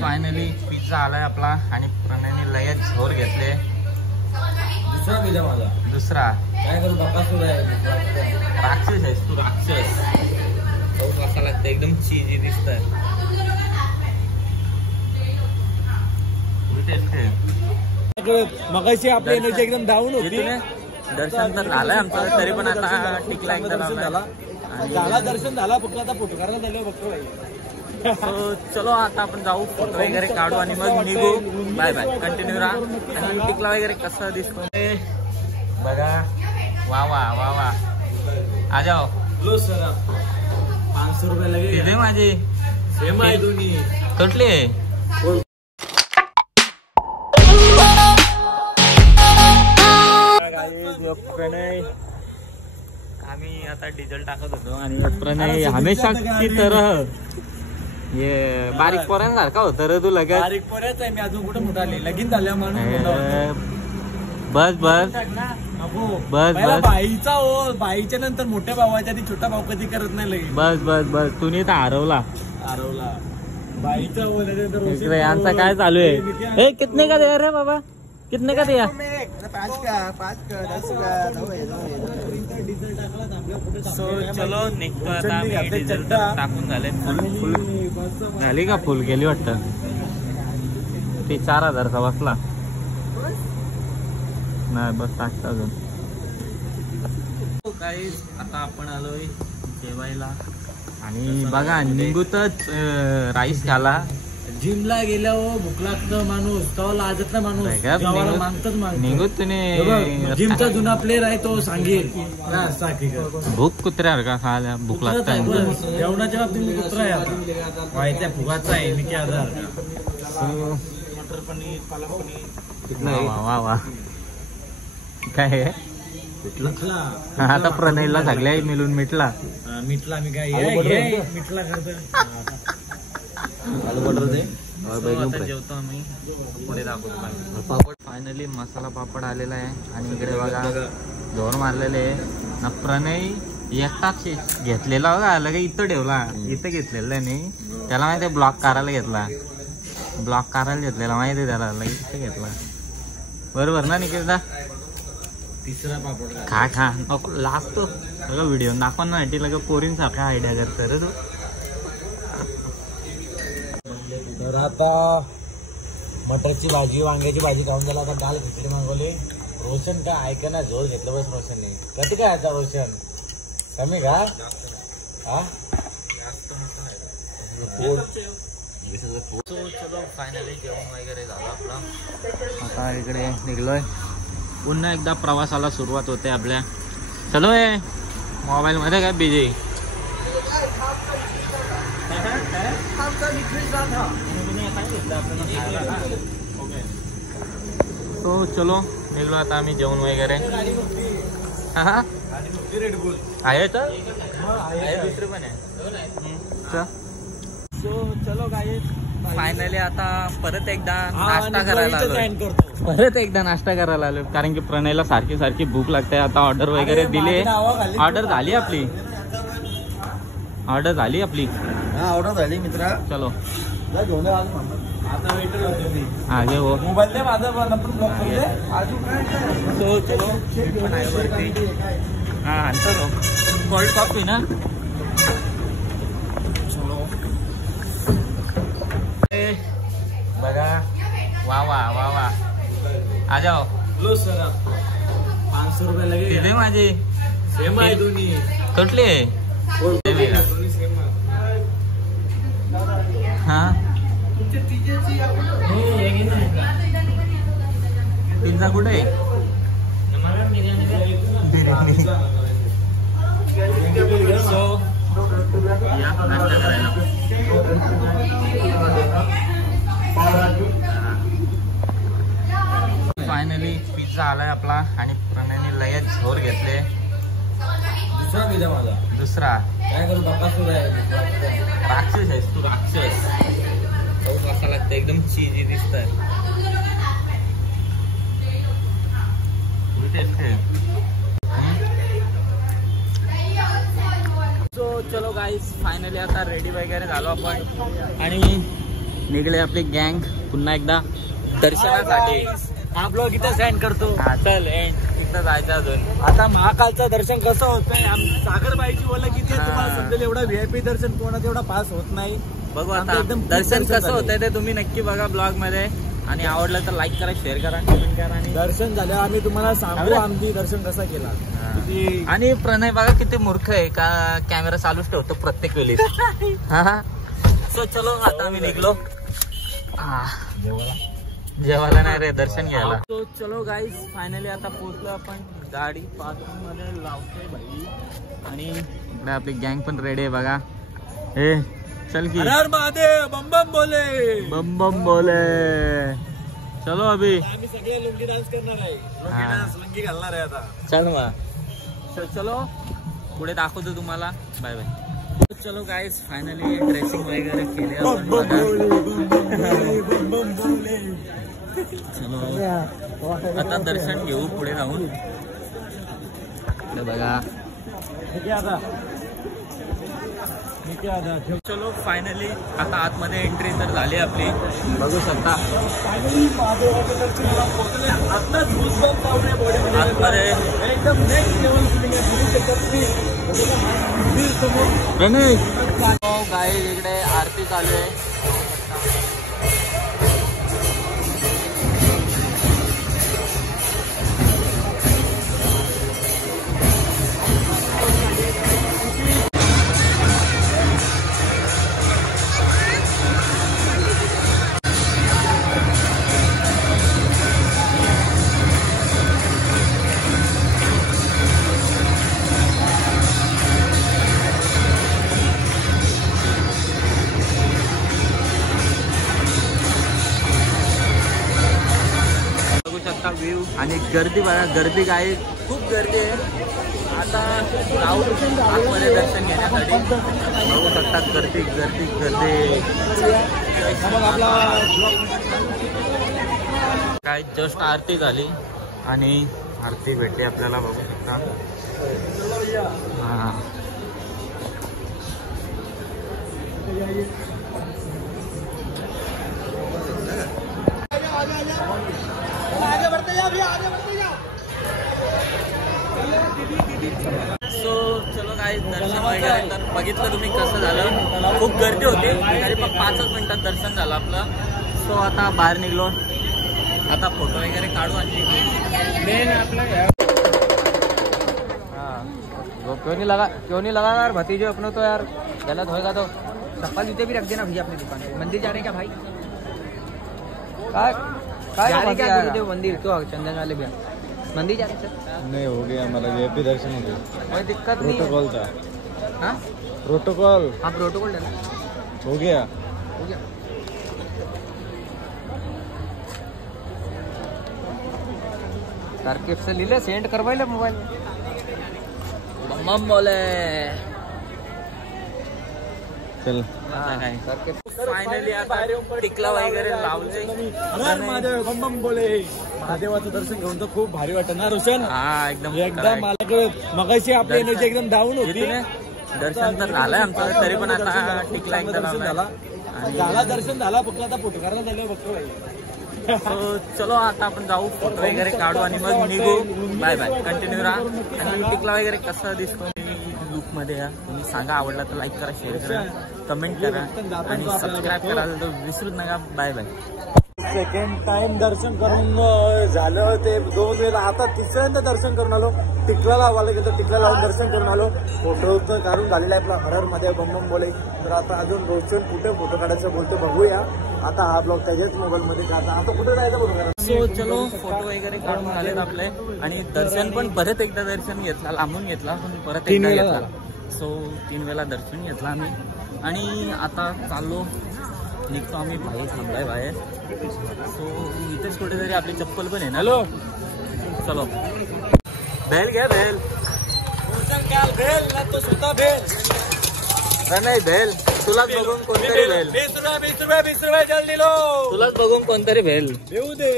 Finally pizza आलाय आपला आणि प्रणयने लगेच झोर घेतले. दुसरा पिझ्झा माझा. दुसरा काय करू बकासूर आहे. राक्षस आहेस तू, राक्षस. तो कसा लागतं, एकदम चीजी दिसतंय. मगाशी आपली एनर्जी एकदम डाऊन होती. दर्शन तर झालंय आमचं, तरी पण आता टिकला एकदा झाला दर्शन झाला, फक्त आता फोटो काढायला झालं बघतो. चलो आता आपण जाऊ, फोटो वगैरे काढू आणि मग निघू. बाय बाय, कंटिन्यू राहा. आणि टिकला वगैरे कसं दिसतो बघा. वा वा वा वा, आ जाओ. लो सर 500 रुपये लगे दे माझे. सेम आहे दोन्ही. कुठले प्रणय. आम्ही आता डिझेल टाकत होतो आणि प्रणय हमेशा की तरह ये बारीक पोरांसारखा होतं रे तू. लगेच बारीक पोऱ्याच आहे मी, अजून कुठे मोठा आले लगीन झाल्या म्हणून. बस बस बस बस. बाईचा हो, बाईच्या नंतर मोठ्या भावाच्या आधी छोटा भाऊ कधी करत नाही लगीन. बस बस बस, तुम्ही तर हरवला. बाईचा हो. इकडे यांचा काय चालू आहे. हे कितने का दे रे बाबा, कितने का दिया. 5 का 10 का. चलो निघतो आता. डिझेल टाकून झाले. फुल झाली का, फुल गेली वाटतं. ते 4000चा बसला नाही, बस टाकता अजून. काही आता आपण आलोय जेवायला आणि बघा निघूतच राईस खाला. जिमला गेल्यावर भूक लागतं माणूस, तेव्हा लाजत नाही माणूस, मागतच निघूत. तुम्ही जिमचा जुना प्लेअर आहे तो सांगेल भूक कुत्र्यावर का खायला भूक लागत. जेवणाच्या बाबतीत मी कुत्रा आहे आता. व्हायचा फुगाचा आहे मी काय आजार. मटर पनीर, पालक पनीर. वा वा वा, काय आहे आता. प्रणयला सगळ्या मिळून मिटला. मिटला मी काय मिटला करतो. आलू बटर दे. जेवतो आम्ही, पुढे दाखवतो पापड. फायनली मसाला पापड आलेला आहे आणि इकडे बघा जोर मारलेले ना. प्रणय एकटाच घेतलेला बघा, लगे इथं ठेवला. इथं घेतलेला नाही त्याला माहिती, ब्लॉक करायला घेतला. ब्लॉक करायला घेतलेला माहिती त्याला, लगे इथं घेतला. बरोबर ना निकेशदा. तिसरा पापड खा खा नको लाजतो. बघा व्हिडिओ दाखवा ना, लगे पोरींसारखा आयडिया करतो रे तू. तर आता मटरची भाजी, वांग्याची भाजी खाऊन झाला. आता दाल खिचडी मागवली. रोशन का ऐका ना, जोर घेतलं बस रोशनने. कधी काय आता रोशन कमी का. हा चलो फायनली जेवण वगैरे झालं आपलं. आता इकडे निघलोय. पुन्हा एकदा प्रवासाला सुरुवात होते आपल्या. चलो आहे मोबाईल मध्ये काय बिझी. तो चलो निघलो आता आम्ही जेवण वगैरे. हा आहे तर दुसरे पण आहे. सो चलो गाईस, फायनली आता परत एकदा नाश्ता करायला आलो. परत एकदा नाश्ता करायला आलो कारण की प्रणयला सारखी सारखी भूक लागते. आता ऑर्डर वगैरे दिली. ऑर्डर झाली आपली. ऑर्डर झाली आपली. ऑर्डर झाली मित्रा. चलो आता वेटर होतो मी. आगे हो मोबाईल दे माझा नंबर ब्लॉक कर दे. अजून काय. सो चलो पण आहे वरती. हा चलो कोल्ड कॉफी ना. बघा वा वा वा वा, आ जाओ. लो सर 500 रुपये लगे. दे माझे. सेम आहे दोन्ही. कुठले हा पिझ्झा कुठे आहे. बिर्याणी. सो या नाश्ता करायला. फायनली पिझ्झा आलाय आपला आणि प्रणयने लगेच झोर घेतले. दुसरा पिझ्झा माझा. दुसरा काय करू बकासूर आहे. राक्षस आहेस तू, राक्षस. तो कसा लागतं, एकदम चीजी दिसतंय. सो चलो गाईज फायनली आता रेडी वगैरे झालो आपण आणि निघले आपली गँग पुन्हा एकदा दर्शनासाठी. हा ब्लॉग इथं सेंड करतो. हा चल तिथं जायचं अजून. आता महाकालचं दर्शन कसं होतंय सागरबाईची बोललं की ते तुम्हाला समजेल. एवढा VIP दर्शन कोणाचं एवढा पास होत नाही. बघू आता दर्शन कसं होतंय ते तुम्ही नक्की बघा ब्लॉग मध्ये. आणि आवडलं तर लाईक करा, शेअर करा, कमेंट करा. आणि दर्शन झाल्यावर आम्ही तुम्हाला सांगू आम्ही दर्शन कसा केला. आणि प्रणय बघा किती मूर्ख आहे का कॅमेरा चालूच ठेवतो प्रत्येक वेळी. हा सो चलो आता आम्ही निघलो जेवायला नाही रे, दर्शन घ्यायला. तो चलो गाईज फायनली आता पोहोचलो आपण. गाडी पार्किंग मध्ये लावतोय भाई. आणि इकडे आपली गँग पण रेडी आहे बघा. हे चल की महादेव बम बम बोले, बम बम बोले. चलो अभी आम्ही सगळे लुंगी डान्स करणार आहे. लुंगी घालणार आहे आता. चल मग चलो पुढे दाखवतो तुम्हाला. Bye bye. चलो गाईज फायनली ड्रेसिंग वगैरे केले आपण. चलो आता दर्शन घेऊ पुढे जाऊन. बघा चलो फायनली आता आतमध्ये एंट्री तर झाली आपली. बघू शकता आतमध्ये गाईज इकडे आरती चालू आहे. व्ह्यू आणि गर्दी बघा. गर्दी काय खूप गर्दी आहे. आता जाऊ आतमध्ये दर्शन घेण्यासाठी. बघू शकतात गर्दी गर्दी गर्दी. काय जस्ट आरती झाली आणि आरती भेटली आपल्याला. बघू शकता हा सो चलो काय दर्शन वगैरे तर बघितलं तुम्ही कसं झालं. खूप गर्दी होती तरी पण 5च मिनिटात दर्शन झालं आपलं. सो आता बाहेर निघलो. आता फोटो वगैरे काढू. आणि मेन आपलं क्यों नहीं लगा यार भतीजे अपने तो यार गलत होएगा तो चप्पल जूते भी रख देना भैया अपनी दुकान पे. मंदिर जा रहे क्या भाई? क्या गुरुदेव मंदिर क्यों चंदन वाले भैया मंदिर जा रहे सर? नहीं हो गया हमारा VIP दर्शन हो गया. कोई दिक्कत नहीं. प्रोटोकॉल था. हाँ प्रोटोकॉल. हाँ प्रोटोकॉल डाला हो गया. हो गया. तारकेफ से लिले सेंड करवाइले मोबाईल में. मम बोले चल. फायनली आता टिकला वगैरे लावले. महादेव बम बम बोले. महादेवाचं दर्शन घेऊन तर खूप भारी वाटत ना रोशन. हा एकदम मला मगाशी आपली एनर्जी एकदम डाऊन होती. दर्शन तर झालंय आमचं तरी पण आता टिकला एकदा झाला. दर्शन झाला फक्त आता फोटो काढायला झाले बघतो. चलो आता आपण जाऊ फोटो वगैरे काढू आणि मग निघू. Bye bye. कंटिन्यू राहा. आणि टिकला वगैरे कसं दिसतो लुक मध्ये या तुम्ही सांगा. आवडला तर लाईक करा, शेअर करा, कमेंट करा आणि सबस्क्राईब करायला तर विसरूच नका. Bye bye. सेकंड टाइम दर्शन करून झालं ते 2 वेळा. आता तिसऱ्यांदा दर्शन करून आलो. टिकला लावायला गेलो. टिकला लावून दर्शन करून आलो. फोटो तर काढून झालेला आहे आपला. हर मध्ये बम बम बोले. तर आता अजून रोशन कुठे फोटो काढायचं बोलतो बघूया. आता हा ब्लॉग त्याच्याच मोबाईल मध्ये काढता. आता कुठे जायचं बघूया. सो चलो फोटो वगैरे काढून आलेत आपले. आणि दर्शन पण परत एकदा दर्शन घेतला. लांबून घेतला पण परत एकदा घेतला. सो 3 वेळा दर्शन घेतला आम्ही. आणि आता चाललो निघतो आम्ही. बाहेर थांबलाय बाहेर. सो इथेच कुठेतरी आपली चप्पल पण आहे ना. हॅलो चलो भेल घ्या. भेल तो स्वतः भेल नाही. भेल तुलाच बघून कोणतरी भेल. 20 रुपये जल्दी लो. तुलाच बघून कोणतरी भेल देऊ दे.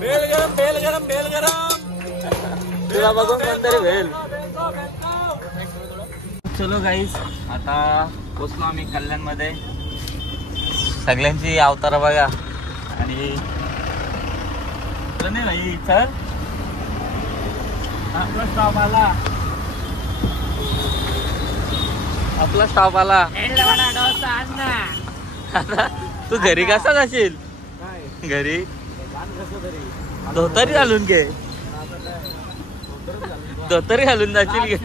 भेल गरम भेल गरम भेल गरम. तुला बघून कोणतरी भेल. चलो गाईज आता पोचलो आम्ही कल्याणमध्ये. सगळ्यांची अवतार बघा. आणि नाही भाई चल आपला स्टॉप आला. आता तू घरी कसा जाशील? घरी धोतरी घालून घे. धोतरी घालून जाशील घे.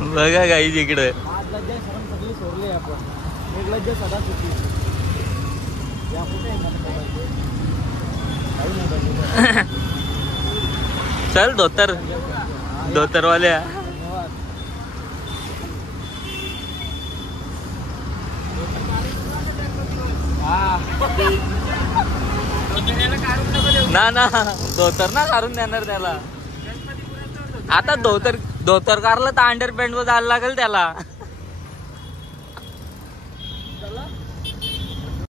बघा गाईज इकडे चल धोतरवाल्या. ना धोतर ना काढून देणार त्याला. आता धोतर काढलं तर अंडरपॅन्ट वर जायला लागेल त्याला.